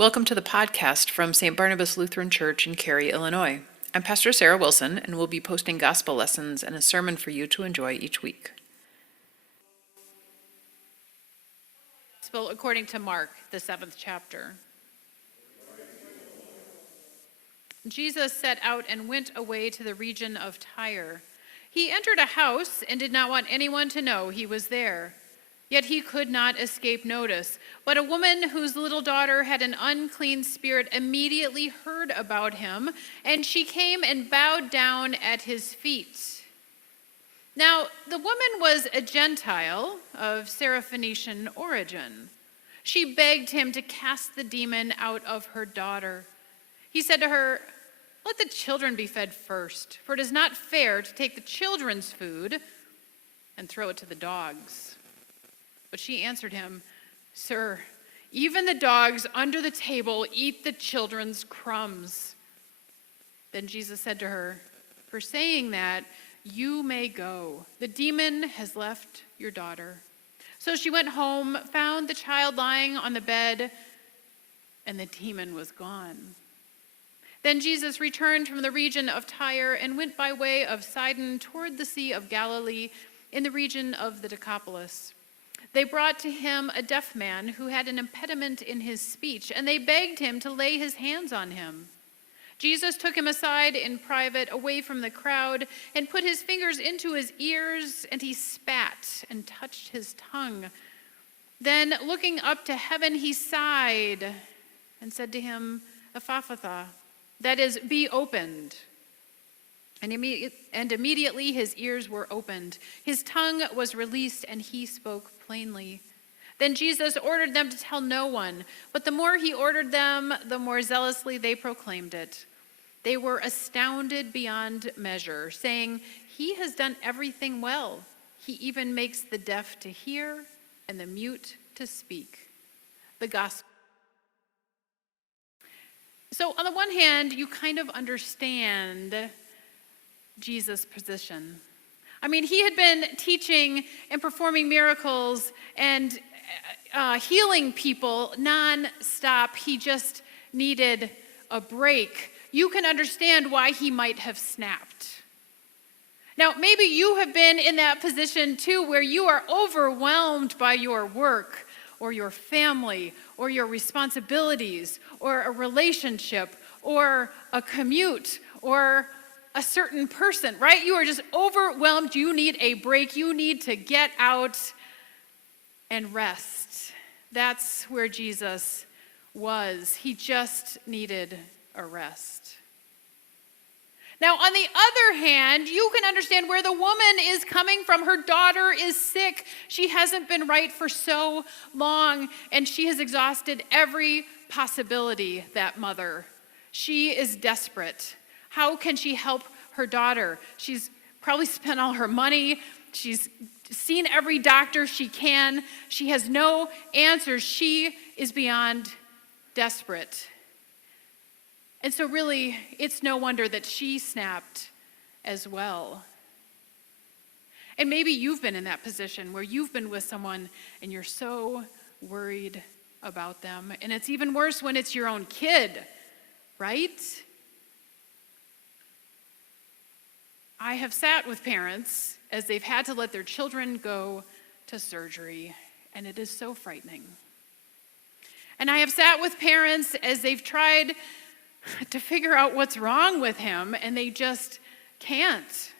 Welcome to the podcast from St. Barnabas Lutheran Church in Cary, Illinois. I'm Pastor Sarah Wilson, and we'll be posting gospel lessons and a sermon for you to enjoy each week. Gospel according to Mark, the 7th chapter. Jesus set out and went away to the region of Tyre. He entered a house and did not want anyone to know he was there. Yet he could not escape notice. But a woman whose little daughter had an unclean spirit immediately heard about him, and she came and bowed down at his feet. Now, the woman was a Gentile of Syrophoenician origin. She begged him to cast the demon out of her daughter. He said to her, "Let the children be fed first, for it is not fair to take the children's food and throw it to the dogs." But she answered him, "Sir, even the dogs under the table eat the children's crumbs." Then Jesus said to her, "For saying that, you may go. The demon has left your daughter." So she went home, found the child lying on the bed, and the demon was gone. Then Jesus returned from the region of Tyre and went by way of Sidon toward the Sea of Galilee in the region of the Decapolis. They brought to him a deaf man who had an impediment in his speech, and they begged him to lay his hands on him. Jesus took him aside in private, away from the crowd, and put his fingers into his ears, and he spat and touched his tongue. Then, looking up to heaven, he sighed and said to him, "Ephphatha," that is, "be opened." And immediately his ears were opened. His tongue was released, and he spoke plainly. Then Jesus ordered them to tell no one, but the more he ordered them, the more zealously they proclaimed it. They were astounded beyond measure, saying, "He has done everything well. He even makes the deaf to hear and the mute to speak." The gospel. So on the one hand, you kind of understand Jesus' position. I mean, he had been teaching and performing miracles and healing people non-stop. He just needed a break. You can understand why he might have snapped. Now, maybe you have been in that position too, where you are overwhelmed by your work or your family or your responsibilities or a relationship or a commute or a certain person, right? You are just overwhelmed. You need a break. You need to get out and rest. That's where Jesus was. He just needed a rest. Now, on the other hand, you can understand where the woman is coming from. Her daughter is sick. She hasn't been right for so long, and she has exhausted every possibility, that mother. She is desperate. How can she help her daughter? She's probably spent all her money. She's seen every doctor she can. She has no answers. She is beyond desperate. And so really, it's no wonder that she snapped as well. And maybe you've been in that position where you've been with someone and you're so worried about them. And it's even worse when it's your own kid, right? I have sat with parents as they've had to let their children go to surgery, and it is so frightening. And I have sat with parents as they've tried to figure out what's wrong with him, and they just can't.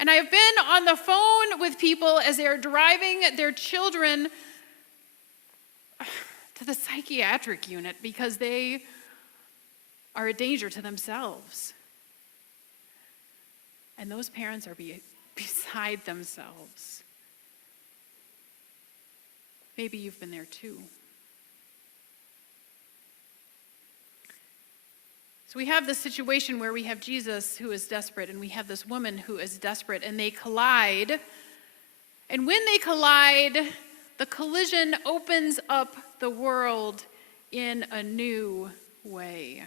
And I have been on the phone with people as they are driving their children to the psychiatric unit because they are a danger to themselves. And those parents are beside themselves. Maybe you've been there too. So we have this situation where we have Jesus who is desperate, and we have this woman who is desperate, and they collide. And when they collide, the collision opens up the world in a new way.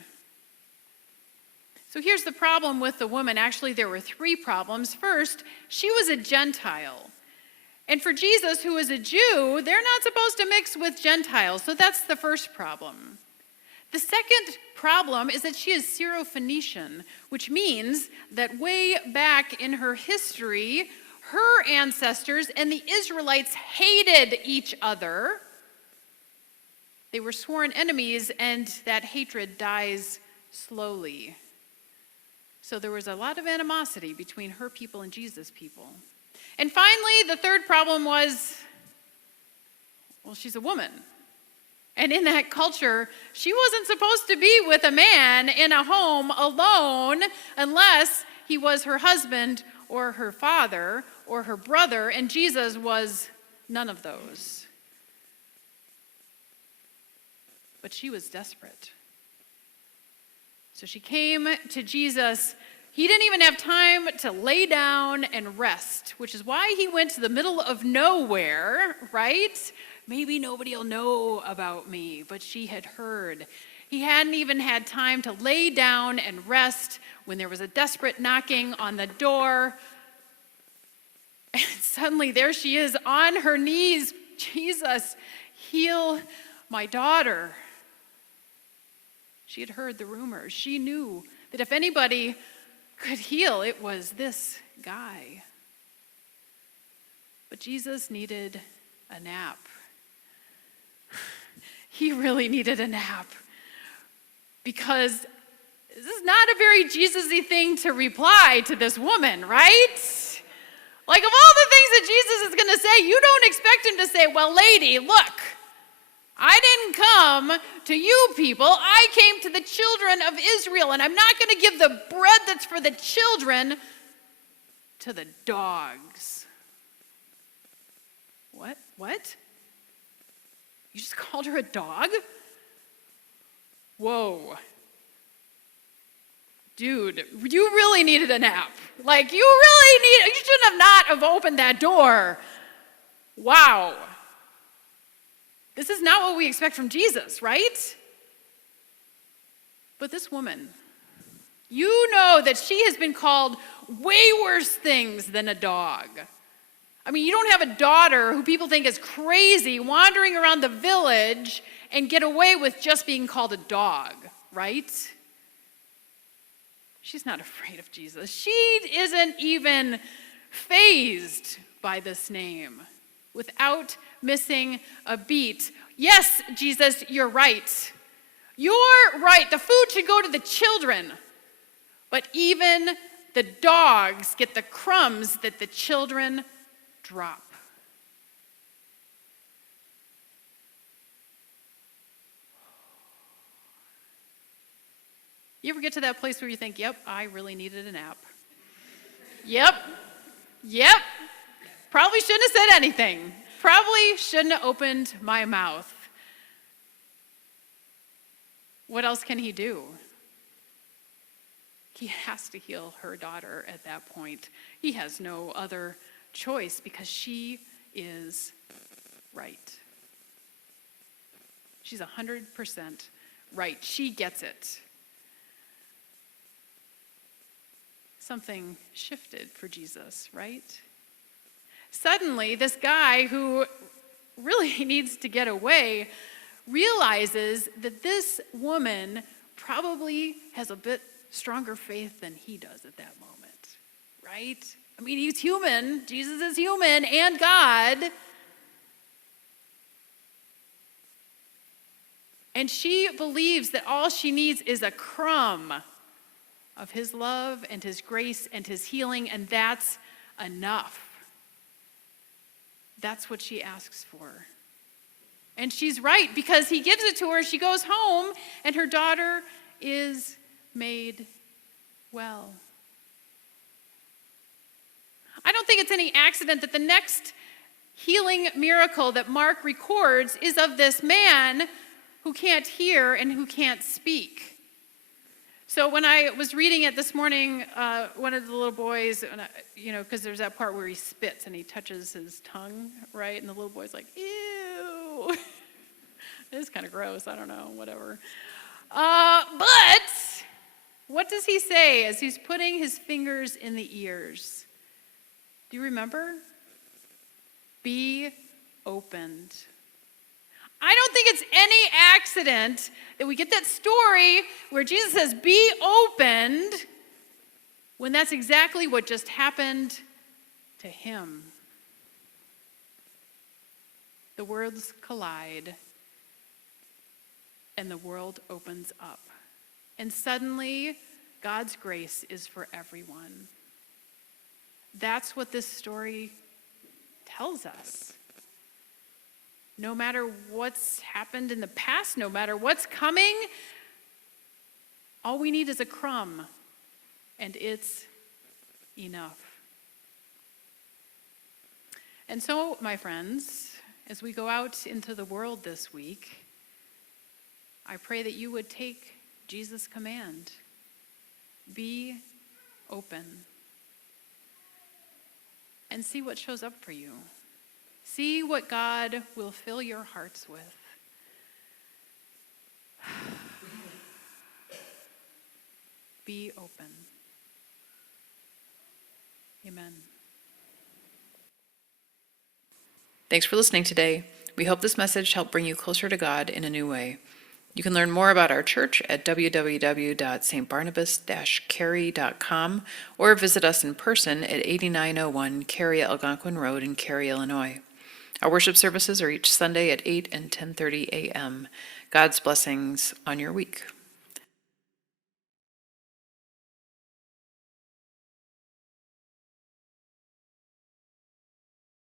So here's the problem with the woman. Actually, there were three problems. First, she was a Gentile. And for Jesus, who is a Jew, they're not supposed to mix with Gentiles. So that's the first problem. The second problem is that she is Syro-Phoenician, which means that way back in her history, her ancestors and the Israelites hated each other. They were sworn enemies, and that hatred dies slowly. So there was a lot of animosity between her people and Jesus' people. And finally, the third problem was, well, she's a woman. And in that culture, she wasn't supposed to be with a man in a home alone unless he was her husband or her father or her brother, and Jesus was none of those. But she was desperate. So she came to Jesus. He didn't even have time to lay down and rest, which is why he went to the middle of nowhere, right? Maybe nobody will know about me, but she had heard. He hadn't even had time to lay down and rest when there was a desperate knocking on the door. And suddenly there she is on her knees. Jesus, heal my daughter. She had heard the rumors. She knew that if anybody could heal, it was this guy. But Jesus needed a nap. He really needed a nap, because this is not a very Jesus-y thing to reply to this woman, right? Like, of all the things that Jesus is going to say, you don't expect him to say, well, lady, look, I didn't come to you people. I came to the children of Israel, and I'm not going to give the bread that's for the children to the dogs. What? You just called her a dog? Whoa. Dude, you really needed a nap. Like, you shouldn't have opened that door. Wow. This is not what we expect from Jesus, right? But this woman, you know that she has been called way worse things than a dog. I mean, you don't have a daughter who people think is crazy wandering around the village and get away with just being called a dog, right? She's not afraid of Jesus. She isn't even fazed by this name without missing a beat. Yes, Jesus, you're right. You're right. The food should go to the children. But even the dogs get the crumbs that the children drop. You ever get to that place where you think, yep, I really needed a nap? Yep. Probably shouldn't have said anything. Probably shouldn't have opened my mouth. What else can he do? He has to heal her daughter at that point. He has no other choice because she is right. She's 100% right. She gets it. Something shifted for Jesus, right? Suddenly, this guy who really needs to get away realizes that this woman probably has a bit stronger faith than he does at that moment, right? I mean, he's human. Jesus is human and God. And she believes that all she needs is a crumb of his love and his grace and his healing, and that's enough. That's what she asks for. And she's right, because he gives it to her. She goes home, and her daughter is made well. I don't think it's any accident that the next healing miracle that Mark records is of this man who can't hear and who can't speak. So when I was reading it this morning, one of the little boys, because there's that part where he spits and he touches his tongue, right? And the little boy's like, ew. It's kind of gross. I don't know, whatever. But what does he say as he's putting his fingers in the ears? Do you remember? Be opened. I don't think it's any accident that we get that story where Jesus says, be opened, when that's exactly what just happened to him. The worlds collide, and the world opens up. And suddenly, God's grace is for everyone. That's what this story tells us. No matter what's happened in the past, no matter what's coming, all we need is a crumb, and it's enough. And so, my friends, as we go out into the world this week, I pray that you would take Jesus' command. Be open. And see what shows up for you. See what God will fill your hearts with. Be open. Amen. Thanks for listening today. We hope this message helped bring you closer to God in a new way. You can learn more about our church at www.stbarnabas-cary.com or visit us in person at 8901 Cary Algonquin Road in Cary, Illinois. Our worship services are each Sunday at 8 and 10:30 a.m. God's blessings on your week.